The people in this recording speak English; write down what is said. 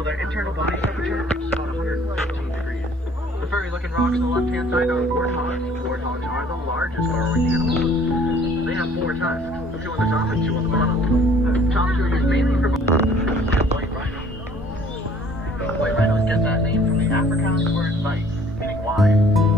So their internal body temperature is about 115 degrees. The furry-looking rocks on the left-hand side are warthogs. Warthogs are the largest burrowing animals. They have 4 tusks, 2 on the top and 2 on the bottom. Top 2 are used mainly for white rhino. White rhinos get that name from the Afrikaans word white, meaning wide.